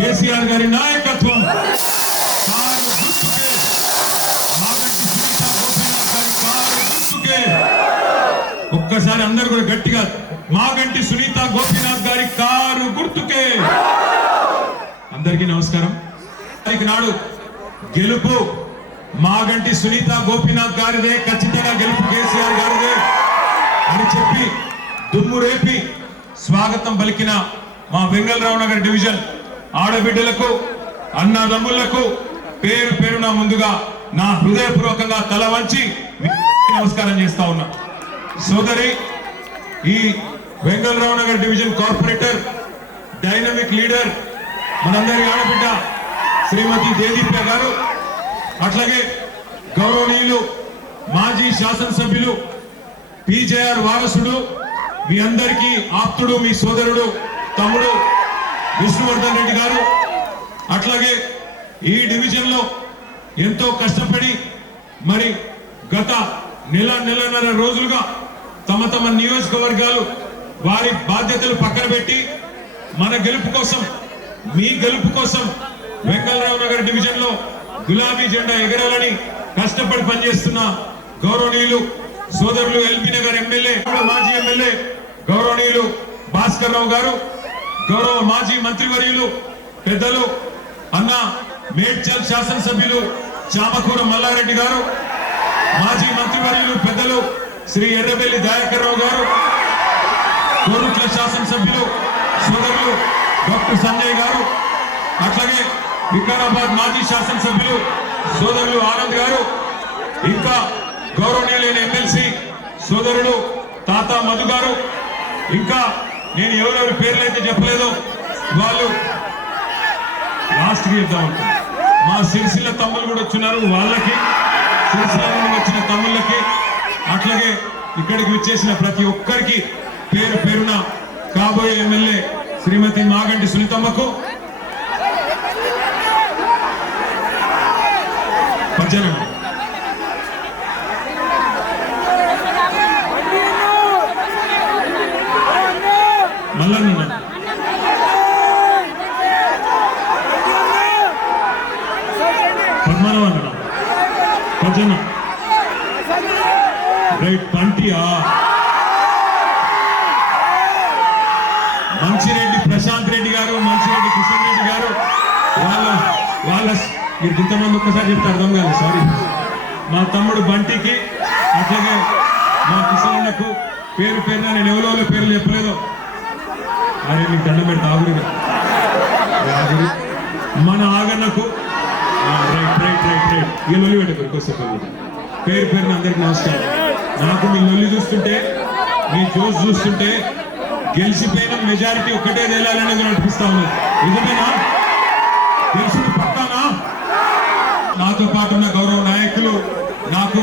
కేసీఆర్ గారి నాయకత్వం ఒక్కసారి అందరు కూడా గట్టిగా మాగంటి సునీత గోపీనాథ్ గారి కారు గుర్తుకే. అందరికీ నమస్కారం. నాడు గెలుపు మాగంటి సునీత గోపీనాథ్ గారిదే, ఖచ్చితంగా గెలుపు కేసీఆర్ గారిదే అని చెప్పి దుమ్ము రేపి స్వాగతం పలికిన మా వెంగళరావు నగర్ డివిజన్ ఆడబిడ్డలకు, అన్నదమ్ములకు పేరు పేరున ముందుగా నా హృదయపూర్వకంగా తల వంచి నమస్కారం చేస్తా ఉన్నా. సోదరి, ఈ Vengalrao Nagar division corporator, dynamic leader, మనందరి ఆడబిడ్డ శ్రీమతి దేదీప్య గారు, అట్లాగే గౌరవనీయులు మాజీ శాసనసభ్యులు పీజేఆర్ వారసుడు, మీ అందరికీ ఆప్తుడు, మీ సోదరుడు తమ్ముడు విష్ణువర్ధన్ రెడ్డి గారు, అట్లాగే ఈ డివిజన్ లో ఎంతో కష్టపడి మరి గత నెలన్నర రోజులుగా తమ తమ నియోజకవర్గాలు వారి బాధ్యతలు పక్కన పెట్టి మన గెలుపు కోసం, మీ గెలుపు కోసం వెంగళరావు నగర్ డివిజన్ లో గులాబీ జెండా ఎగరాలని కష్టపడి పనిచేస్తున్న గౌరవనీయులు సోదరులు ఎల్బీ నగర్ ఎమ్మెల్యే, మాజీ ఎమ్మెల్యే గౌరవనీయులు భాస్కర్ రావు గారు, గౌరవ మాజీ మంత్రివర్యులు పెద్దలు అన్న మేడ్చల్ శాసనసభ్యులు చామకూర మల్లారెడ్డి గారు, మాజీ మంత్రివర్యులు పెద్దలు శ్రీ ఎర్రబెల్లి దయాకర్ రావు గారు, కోరుట్ల శాసనసభ్యులు సోదరులు డాక్టర్ సంజయ్ గారు, అట్లాగే వికారాబాద్ మాజీ శాసనసభ్యులు సోదరులు ఆనంద్ గారు, ఇంకా గౌరవనీయులైన ఎమ్మెల్సీ సోదరుడు తాత మధు గారు, ఇంకా నేను ఎవరెవరి పేర్లు అయితే చెప్పలేదో వాళ్ళు లాస్ట్కి చెప్తా ఉంటారు. మా సిరిసిల్ల తమ్ముళ్ళు కూడా వచ్చినారు, వాళ్ళకి, సిరిసిల్ల నుండి వచ్చిన తమ్ముళ్ళకి, అట్లాగే ఇక్కడికి వచ్చేసిన ప్రతి ఒక్కరికి పేరు పేరున కాబోయే ఎమ్మెల్యే శ్రీమతి మాగంటి సునీతమ్మకు పచ్చనం మల్లన్న పద్మనాభ పచ్చన రైట్ పంటియా మంచిరెడ్డి ప్రశాంత్ రెడ్డి గారు, మంచిరెడ్డి కిషన్ రెడ్డి గారు, వాళ్ళ మీరు ఇంతమంది ఒక్కసారి చెప్తే అర్థం కాదు, సారీ. మా తమ్ముడు బంటికి, అట్లాగే మా కిషన్లకు పేరు పేరున నేను ఎవరో పేర్లు చెప్పలేదు. అరే మీకు దండం పెడితే ఆగురుగా మన ఆగన్నకు ఈ లొల్లి పెట్టకు పేరు పేరున అందరికి నమస్కారం. నాకు మీ లొల్లి చూస్తుంటే, మీ జోష్ చూస్తుంటే గెలిచిపోయిన మెజారిటీ ఒక్కటే తేలాలనేది అనిపిస్తా ఉన్నది. నిజమేనా? గెలిచిన పక్కానా? నాతో పాటు ఉన్న గౌరవ నాయకులు, నాకు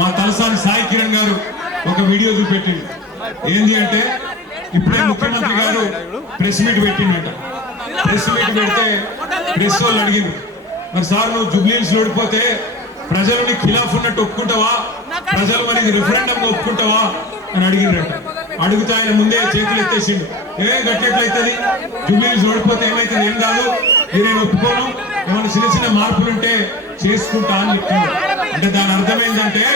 మా తలసాని సాయి కిరణ్ గారు ఒక వీడియో చూపెట్టింది. ఏంది అంటే, ఇప్పుడే ముఖ్యమంత్రి గారు ప్రెస్ మీట్ పెట్టిండట. ప్రెస్ మీట్ పెడితే ప్రెస్ వాళ్ళు అడిగింది, మరి సార్ నువ్వు జూబ్లీహిల్స్ ఓడిపోతే ప్రజలని ఖిలాఫ్ ఉన్నట్టు ఒప్పుకుంటావా, ప్రజలు మరి రిఫరెండం ఒప్పుకుంటావా అని అడిగినట. అడిగితే ఆయన ముందే చేతులు ఎత్తేసిండు. గట్టెట్లయితుంది, జూబ్లీహిల్స్ ఓడిపోతే ఏమైతుంది, ఏం కాదు, నేను ఒప్పుకోను, ఏమైనా చిన్న చిన్న మార్పులుంటే చేసుకుంటా అని చెప్పింది. అంటే దాని అర్థం ఏంటంటే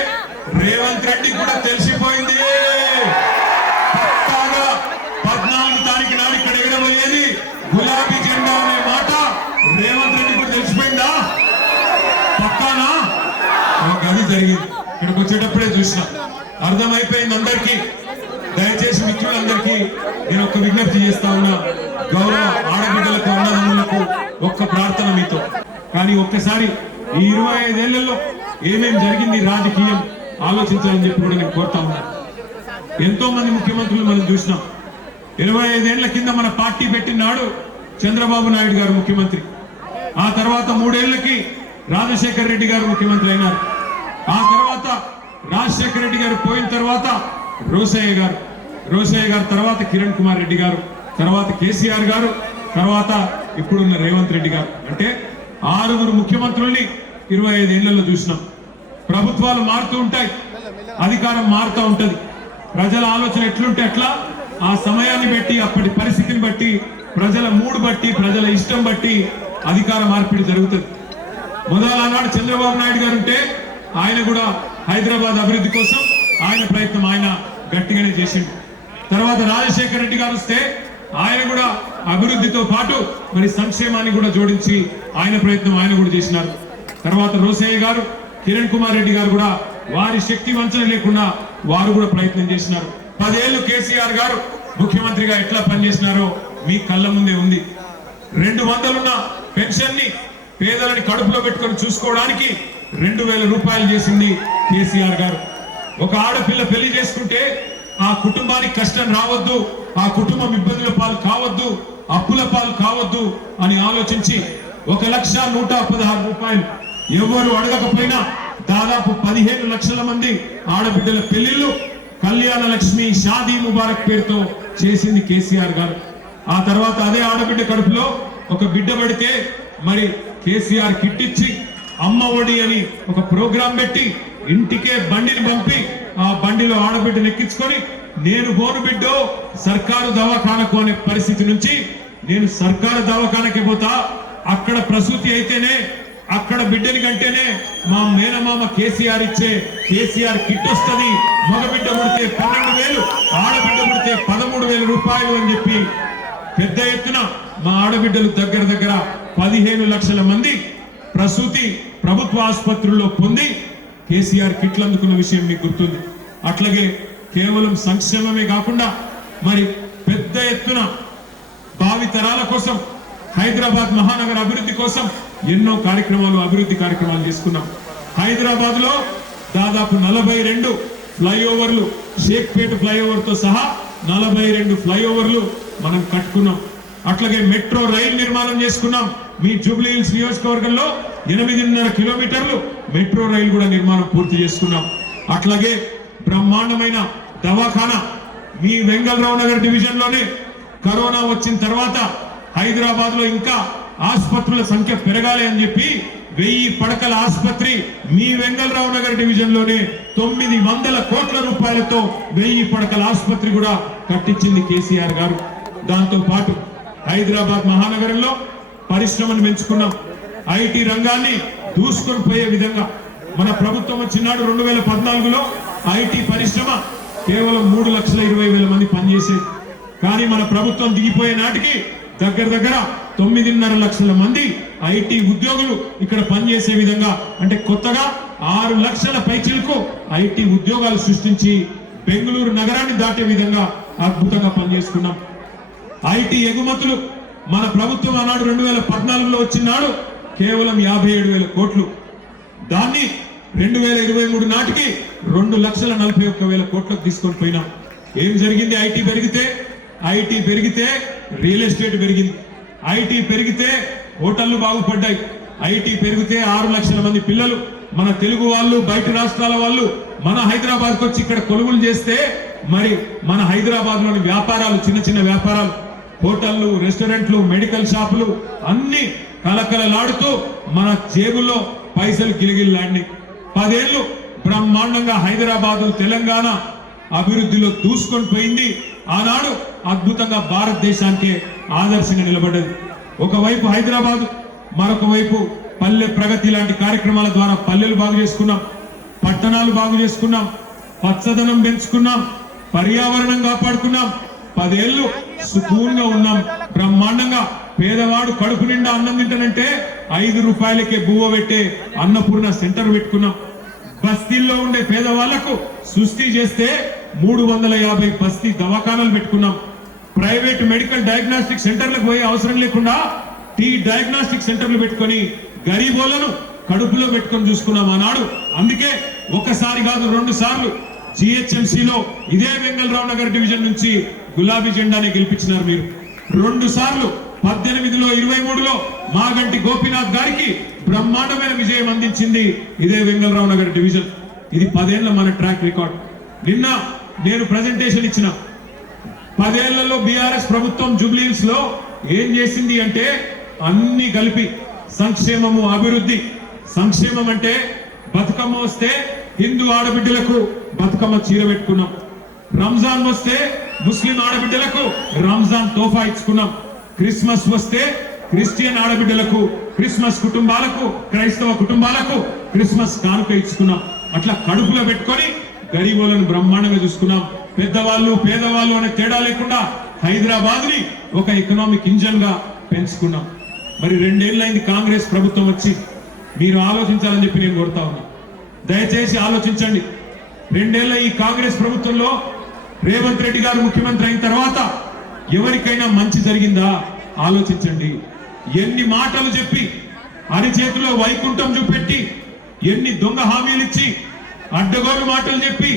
రేవంత్ రెడ్డి కూడా తెలిసిపోయింది 14 తారీఖు నాడు ఇక్కడ ఎగరబోయేది గులాబీ జెండా అనే మాట రేవంత్ రెడ్డి కూడా తెలిసిపోయిందా? పక్కానా? అది జరిగింది. ఇక్కడికి వచ్చేటప్పుడే చూసిన, అర్థమైపోయింది అందరికీ. దయచేసి మిత్రులందరికీ నేను ఒక్క విజ్ఞప్తి చేస్తా ఉన్నా, గౌరవ ఆడబిడ్డలకు, అన్నదమ్ములకు ఒక్క ప్రార్థన మీతో. కానీ ఒక్కసారి ఈ 25 ఏళ్లలో ఏమేం జరిగింది రాజకీయం ఆలోచించాలని చెప్పి కూడా నేను కోరుతా ఉన్నా. ఎంతో మంది ముఖ్యమంత్రులు మనం చూసినాం. 25 ఏళ్ల కింద మన పార్టీ పెట్టినాడు చంద్రబాబు నాయుడు గారు ముఖ్యమంత్రి. ఆ తర్వాత 3 ఏళ్లకి రాజశేఖర్ రెడ్డి గారు ముఖ్యమంత్రి అయినారు. ఆ తర్వాత రాజశేఖర్ రెడ్డి గారు పోయిన తర్వాత రోసయ్య గారు తర్వాత కిరణ్ కుమార్ రెడ్డి గారు, తర్వాత కేసీఆర్ గారు, తర్వాత ఇప్పుడున్న రేవంత్ రెడ్డి గారు. అంటే 6 ముఖ్యమంత్రుల్ని 25 ఏళ్లలో చూసినాం. ప్రభుత్వాలు మారుతూ ఉంటాయి, అధికారం మారుతూ ఉంటది, ప్రజల ఆలోచన ఎట్లుంటే అట్లా ఆ సమయాన్ని బట్టి, అప్పటి పరిస్థితిని బట్టి ప్రజల మూడు బట్టి ప్రజల ఇష్టం బట్టి అధికార మార్పిడి జరుగుతుంది. మొదలనాడు చంద్రబాబు నాయుడు గారు ఉంటే ఆయన కూడా హైదరాబాద్ అభివృద్ధి కోసం ఆయన ప్రయత్నం ఆయన గట్టిగానే చేసిండు. తర్వాత రాజశేఖర రెడ్డి గారు వస్తే ఆయన కూడా అభివృద్ధితో పాటు మరి సంక్షేమాన్ని కూడా జోడించి ఆయన ప్రయత్నం ఆయన కూడా చేసినారు. తర్వాత రోసయ్య గారు, కిరణ్ కుమార్ రెడ్డి గారు కూడా వారి శక్తి వంచన లేకుండా వారు కూడా ప్రయత్నం చేసినారు. 10 ఏళ్లు కేసీఆర్ గారు ముఖ్యమంత్రిగా ఎట్లా పనిచేసినారో మీ కళ్ళ ముందే ఉంది. 200 ఉన్న పెన్షన్ ని పేదలని కడుపులో పెట్టుకొని చూసుకోవడానికి 2000 రూపాయలు చేసింది కేసీఆర్ గారు. ఒక ఆడపిల్ల పెళ్లి చేసుకుంటే ఆ కుటుంబానికి కష్టం రావద్దు, ఆ కుటుంబం ఇబ్బందుల పాలు కావద్దు, అప్పుల పాలు కావద్దు అని ఆలోచించి 1,116,000 రూపాయలు ఎవరు అడగకపోయినా దాదాపు 15 లక్షల మంది ఆడబిడ్డల పెళ్లిళ్లు కళ్యాణ లక్ష్మి షాదీ ముబారక్ పేరుతో చేసింది కేసీఆర్ గారు. ఆ తర్వాత అదే ఆడబిడ్డ కడుపులో ఒక బిడ్డ పడితే మరి కేసీఆర్ కిట్ ఇచ్చి అమ్మ ఒడి అని ఒక ప్రోగ్రాం పెట్టి ఇంటికే బండిని పంపి ఆ బండిలో ఆడబిడ్డను ఎక్కించుకొని నేను బోను బిడ్డో సర్కారు దవాఖానకు అనే పరిస్థితి నుంచి నేను సర్కారు దవాఖానకి పోతా, అక్కడ ప్రసూతి అయితేనే అక్కడ బిడ్డని కంటేనే మా మేనమామ కేసీఆర్ ఇచ్చే కేసీఆర్ కిట్ వస్తుంది, మగబిడ్డ పుడితే 12,000, ఆడబిడ్డ పుడితే 13,000 రూపాయలు అని చెప్పి పెద్ద ఎత్తున మా ఆడబిడ్డలు దగ్గర 15 లక్షల మంది ప్రసూతి ప్రభుత్వ ఆసుపత్రుల్లో పొంది కేసీఆర్ కిట్లు అందుకున్న విషయం మీకు గుర్తుంది. అట్లాగే కేవలం సంక్షేమమే కాకుండా మరి పెద్ద ఎత్తున భావి తరాల కోసం హైదరాబాద్ మహానగర అభివృద్ధి కోసం ఎన్నో అభివృద్ధి కార్యక్రమాలు తీసుకున్నాం. హైదరాబాద్ లో దాదాపు 42 ఫ్లైఓవర్లు, షేక్పేట ఫ్లైఓవర్ తో సహా 42 ఫ్లైఓవర్లు మనం కట్టుకున్నాం. అట్లాగే మెట్రో రైలు నిర్మాణం చేసుకున్నాం. మీ జూబ్లీ హిల్స్ నియోజకవర్గంలో 8.5 కిలోమీటర్లు మెట్రో రైలు కూడా నిర్మాణం పూర్తి చేసుకున్నాం. అట్లాగే బ్రహ్మాండమైన దవాఖానా మీ వెంగళరావు నగర్ డివిజన్ లోనే కరోనా వచ్చిన తర్వాత హైదరాబాద్ లో ఇంకా ఆసుపత్రుల సంఖ్య పెరగాలి అని చెప్పి 1000 పడకల ఆసుపత్రి మీ వెంగళరావు నగర్ డివిజన్ లోనే 900 కోట్ల రూపాయలతో 1000 పడకల ఆసుపత్రి కూడా కట్టించింది కేసీఆర్ గారు. దాంతో పాటు హైదరాబాద్ మహానగరంలో పరిశ్రమను పెంచుకున్నాం. ఐటీ రంగాన్ని దూసుకొని పోయే విధంగా మన ప్రభుత్వం వచ్చినాడు 2014లో ఐటీ పరిశ్రమ కేవలం 3,20,000 మంది పనిచేసేది. కానీ మన ప్రభుత్వం దిగిపోయే నాటికి దగ్గర 9.5 లక్షల మంది ఐటీ ఉద్యోగులు ఇక్కడ పనిచేసే విధంగా, అంటే కొత్తగా 6 లక్షల పైచిలకు ఐటీ ఉద్యోగాలు సృష్టించి బెంగళూరు నగరాన్ని దాటే విధంగా అద్భుతంగా పనిచేసుకున్నాం. ఐటీ ఎగుమతులు మన ప్రభుత్వం ఆనాడు 2014లో వచ్చినాడు కేవలం 57,000 కోట్లు. దాన్ని 2023 నాటికి 2,41,000 కోట్లకు తీసుకొని పోయినాం. ఏం జరిగింది? ఐటీ పెరిగితే రియల్ ఎస్టేట్ పెరిగింది, ఐటీ పెరిగితే హోటళ్లు బాగుపడ్డాయి, ఐటీ పెరిగితే 6 లక్షల మంది పిల్లలు మన తెలుగు వాళ్ళు బయట రాష్ట్రాల వాళ్ళు మన హైదరాబాద్కి వచ్చి ఇక్కడ కొనుగోలు చేస్తే మరి మన హైదరాబాద్ లోని వ్యాపారాలు, చిన్న వ్యాపారాలు, హోటళ్లు, రెస్టారెంట్లు, మెడికల్ షాపులు అన్ని కలకలలాడుతూ మన జేబుల్లో పైసలు గిలిగిల్లాడినాయి. 10 ఏళ్లు బ్రహ్మాండంగా హైదరాబాదు తెలంగాణ అభివృద్ధిలో దూసుకొని పోయింది. ఆనాడు అద్భుతంగా భారతదేశానికే ఆదర్శంగా నిలబడ్డది. ఒకవైపు హైదరాబాద్, మరొక వైపు పల్లె ప్రగతి లాంటి కార్యక్రమాల ద్వారా పల్లెలు బాగు చేసుకున్నాం, పట్టణాలు బాగు చేసుకున్నాం, పచ్చదనం పెంచుకున్నాం, పర్యావరణం కాపాడుకున్నాం. 10 ఏళ్లు సుఖంగా ఉన్నాం. బ్రహ్మాండంగా పేదవాడు కడుపు నిండా అన్నం తింటానంటే 5 రూపాయలకే బువ్వ పెట్టే అన్నపూర్ణ సెంటర్ పెట్టుకున్నాం. బస్తీల్లో ఉండే పేదవాళ్లకు సృష్టి చేస్తే 350 బస్తీ దవాఖానాలు పెట్టుకున్నాం. ప్రైవేట్ మెడికల్ డయాగ్నాస్టిక్ సెంటర్లకు పోయే అవసరం లేకుండా డయాగ్నాస్టిక్ సెంటర్లు పెట్టుకొని గరీబోళ్లను కడుపులో పెట్టుకొని చూసుకున్నాం ఆనాడు. అందుకే ఒకసారి కాదు 2 సార్లు జిహెచ్ఎంసీలో ఇదే వెంగళరావు నగర్ డివిజన్ నుంచి గులాబీ జెండాని గెలిపించినారు మీరు. 2 సార్లు 18లో 23లో మాగంటి గోపీనాథ్ గారికి బ్రహ్మాండమైన విజయం అందించింది ఇదే వెంగళరావు నగర్ డివిజన్. ఇది 10 ఏళ్ల మన ట్రాక్ రికార్డ్. నిన్న నేను ప్రెజెంటేషన్ ఇచ్చిన 10 ఏళ్లలో బీఆర్ఎస్ ప్రభుత్వం జూబ్లీ హిల్స్ లో ఏం చేసింది అంటే అన్ని కలిపి సంక్షేమము, అభివృద్ధి. సంక్షేమం అంటే బతుకమ్మ వస్తే హిందూ ఆడబిడ్డలకు బతుకమ్మ చీర పెట్టుకున్నాం, రంజాన్ వస్తే ముస్లిం ఆడబిడ్డలకు రంజాన్ తోఫా ఇచ్చుకున్నాం, క్రిస్మస్ వస్తే క్రిస్టియన్ ఆడబిడ్డలకు, క్రిస్మస్ కుటుంబాలకు, క్రైస్తవ కుటుంబాలకు క్రిస్మస్ కానుక ఇచ్చుకున్నాం. అట్లా కడుపులో పెట్టుకొని గరీబులను బ్రహ్మాండంగా చూసుకున్నాం. పెద్దవాళ్ళు పేదవాళ్ళు అనే తేడా లేకుండా హైదరాబాద్ ని ఒక ఎకనామిక్ ఇంజన్ గా పెంచుకున్నాం. మరి 2 ఏళ్ళైంది కాంగ్రెస్ ప్రభుత్వం వచ్చి. మీరు ఆలోచించాలని చెప్పి నేను కోరుతా ఉన్నా. దయచేసి ఆలోచించండి. 2 ఏళ్ల ఈ కాంగ్రెస్ ప్రభుత్వంలో రేవంత్ రెడ్డి గారు ముఖ్యమంత్రి అయిన తర్వాత ఎవరికైనా మంచి జరిగిందా ఆలోచించండి. ఎన్ని మాటలు చెప్పి అరిచేతిలో వైకుంఠం చూపెట్టి, ఎన్ని దొంగ హామీలు ఇచ్చి అడ్డగోలు మాటలు చెప్పి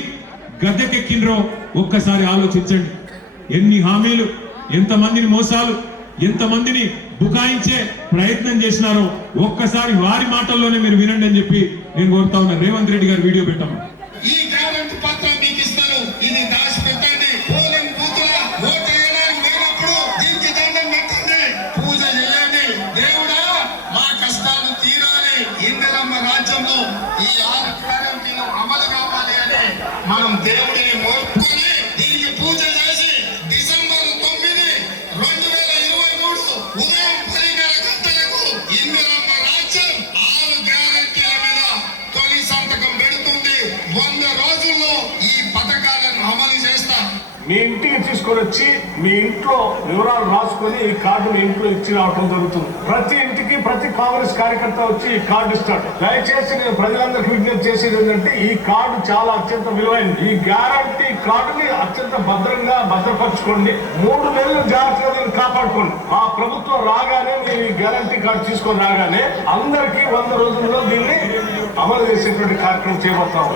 గద్దెకెక్కిండ్రో ఒక్కసారి ఆలోచించండి. ఎన్ని హామీలు, ఎంతమందిని మోసాలు, ఎంతమందిని బుకాయించే ప్రయత్నం చేసినారో ఒక్కసారి వారి మాటల్లోనే మీరు వినండి అని చెప్పి నేను కోరుతా ఉన్నా. రేవంత్ రెడ్డి గారు వీడియో పెట్టాము. ఈ గ్యారెంటీ పత్రం మీకు ఇస్తారు, ఇది దాచి పెట్టండి. పోలింగ్ బూతుల ఓటు వేయడానికి వెళ్ళినప్పుడు దీనికి దండం పెట్టండి, పూజ చేయండి. దేవుడా మా కష్టాలు తీరాలి, ఇందిరమ్మ రాజ్యంలో ఈ 6 గ్యారెంటీలు అమలు కావాలి అని మనం దేవుడిని మొక్కుకొని దీనికి పూజ చేసి డిసెంబర్ 9, 2023 ఉదయం 10:30 గంటలకు ఇందిరమ్మ రాజ్యం 6 గ్యారెంటీల మీద తొలి సంతకం పెడుతుంది. 100 రోజుల్లో ఈ పథకాలను అమలు చేస్తా. మీ ఇంటికి తీసుకొని వచ్చి మీ ఇంట్లో వివరాలు రాసుకొని ఈ కార్డు మీ ఇంట్లో ఇచ్చి రావడం జరుగుతుంది. ప్రతి ఇంటికి ప్రతి కాంగ్రెస్ కార్యకర్త వచ్చి ఈ కార్డు ఇస్తాడు. దయచేసి నేను ప్రజలందరికీ విజ్ఞప్తి చేసేది ఏంటంటే ఈ కార్డు చాలా అత్యంత విలువైనది. ఈ గ్యారంటీ కార్డుని అత్యంత భద్రంగా భద్రపరచుకోండి. 3 నెలలు జాగ్రత్తగా దీన్ని కాపాడుకోండి. ఆ ప్రభుత్వం రాగానే మీరు ఈ గ్యారంటీ కార్డు తీసుకొని రాగానే అందరికీ 100 రోజుల్లో దీన్ని అమలు చేసేటువంటి కార్యక్రమం చేపడతాము.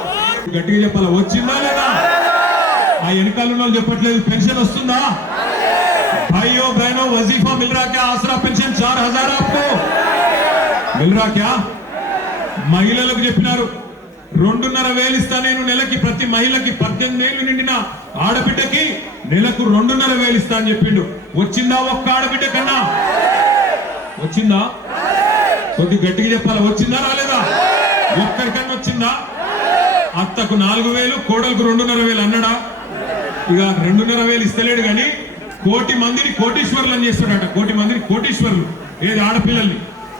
గట్టిగా చెప్పాలి, వచ్చిందా లేదా? ఆ వెనకాల వాళ్ళు చెప్పట్లేదు. పెన్షన్ వస్తుందా? भाइयों बहनों वजीफा मिल रहा क्या? आसरा पेंशन 4000 आपको मिल रहा क्या? మహిళలకు చెప్పినారు 2,500 ఇస్తా నేను నెలకి. ప్రతి మహిళకి 18 ఏళ్ళు నిండిన ఆడబిడ్డకి నెలకు 2,500 ఇస్తా అని చెప్పిండు. వచ్చిందా ఒక్క ఆడబిడ్డ కన్నా? వచ్చిందా? కొద్ది గట్టిగా చెప్పాలి, వచ్చిందా రాలేదా? ఒక్కరికన్నా వచ్చిందా? అత్తకు 4,000, కోడలకు 2,500 అన్నాడా? ఇక 2,500 ఇస్తలేడు కానీ 1,000,000 మందిని కోటీశ్వర్లు అని చేస్తాడట. 1,000,000 మందిని కోటీశ్వర్లు. ఏది ఆడపిల్లల్ని?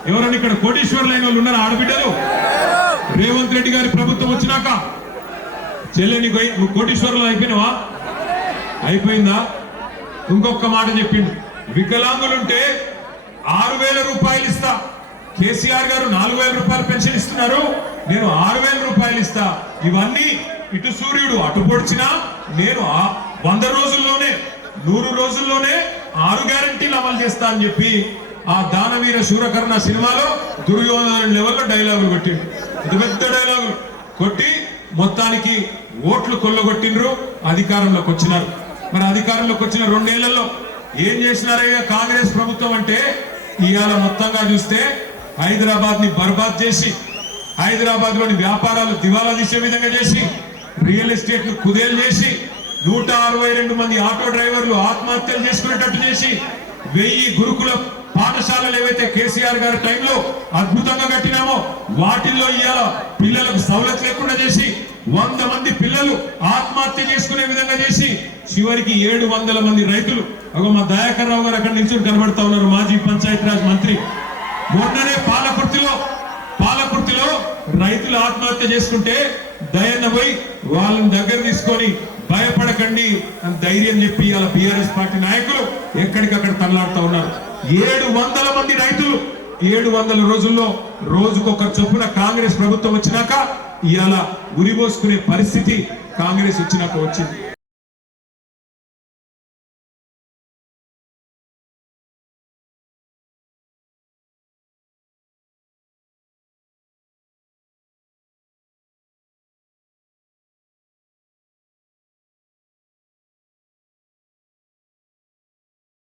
ఎవరన్నా ఇక్కడ కోటీశ్వర్లు అయిన వాళ్ళు ఉన్నారా ఆడబిడ్డలు? రేవంత్ రెడ్డి గారి ప్రభుత్వం వచ్చినాక చెల్లెని నువ్వు కోటీశ్వర్లు అయిపోయినావా? అయిపోయిందా? ఇంకొక మాట చెప్పిండు, వికలాంగులుంటే 6,000 రూపాయలు ఇస్తా. కేసీఆర్ గారు 4,000 రూపాయలు పెన్షన్ ఇస్తున్నారు, నేను 6,000 రూపాయలు ఇస్తా. ఇవన్నీ ఇటు సూర్యుడు అటు పొడిచినా నేను 100 రోజుల్లోనే 100 రోజుల్లోనే 6 గ్యారెంటీలు అమలు చేస్తా అని చెప్పి ఆ దానవీర శూరకర్ణ సినిమాలో దుర్యోధన లెవెల్లో డైలాగులు కొట్టిండు. పెద్ద డైలాగులు కొట్టి మొత్తానికి ఓట్లు కొల్లగొట్టిండ్రు, అధికారంలోకి వచ్చినారు. మరి అధికారంలోకి వచ్చిన 2 ఏళ్లలో ఏం చేసినారయ్యా కాంగ్రెస్ ప్రభుత్వం అంటే, ఇవాళ మొత్తంగా చూస్తే హైదరాబాద్ ని బర్బాద్ చేసి, హైదరాబాద్ లోని వ్యాపారాలు దివాలా తీసే విధంగా చేసి, రియల్ ఎస్టేట్ ను కుదేలు చేసి, 162 మంది ఆటో డ్రైవర్లు ఆత్మహత్యలు చేసుకునేటట్టు చేసి, 1000 గురుకుల పాఠశాలలు ఏవైతే కేసీఆర్ గారి టైంలో అద్భుతంగా కట్టినామో వాటిల్లో ఇవాళ పిల్లలకు సౌలత్ లేకుండా చేసి, 100 మంది పిల్లలు ఆత్మహత్య చేసుకునే విధంగా చేసి, చివరికి 700 మంది రైతులు, మా దయాకర్ రావు గారు అక్కడ నిల్చుని కనబడతా ఉన్నారు, మాజీ పంచాయతీరాజ్ మంత్రి. మొన్ననే పాలకుర్తిలో రైతులు ఆత్మహత్య చేసుకుంటే దయన్న పోయి వాళ్ళని దగ్గర తీసుకొని భయపడకండి అని ధైర్యం చెప్పి ఇవాళ బీఆర్ఎస్ పార్టీ నాయకులు ఎక్కడికక్కడ తనలాడుతూ ఉన్నారు. 700 మంది రైతులు 700 రోజుల్లో రోజుకొక చొప్పున కాంగ్రెస్ ప్రభుత్వం వచ్చినాక ఇవాళ ఉరిపోసుకునే పరిస్థితి కాంగ్రెస్ వచ్చినాక వచ్చింది.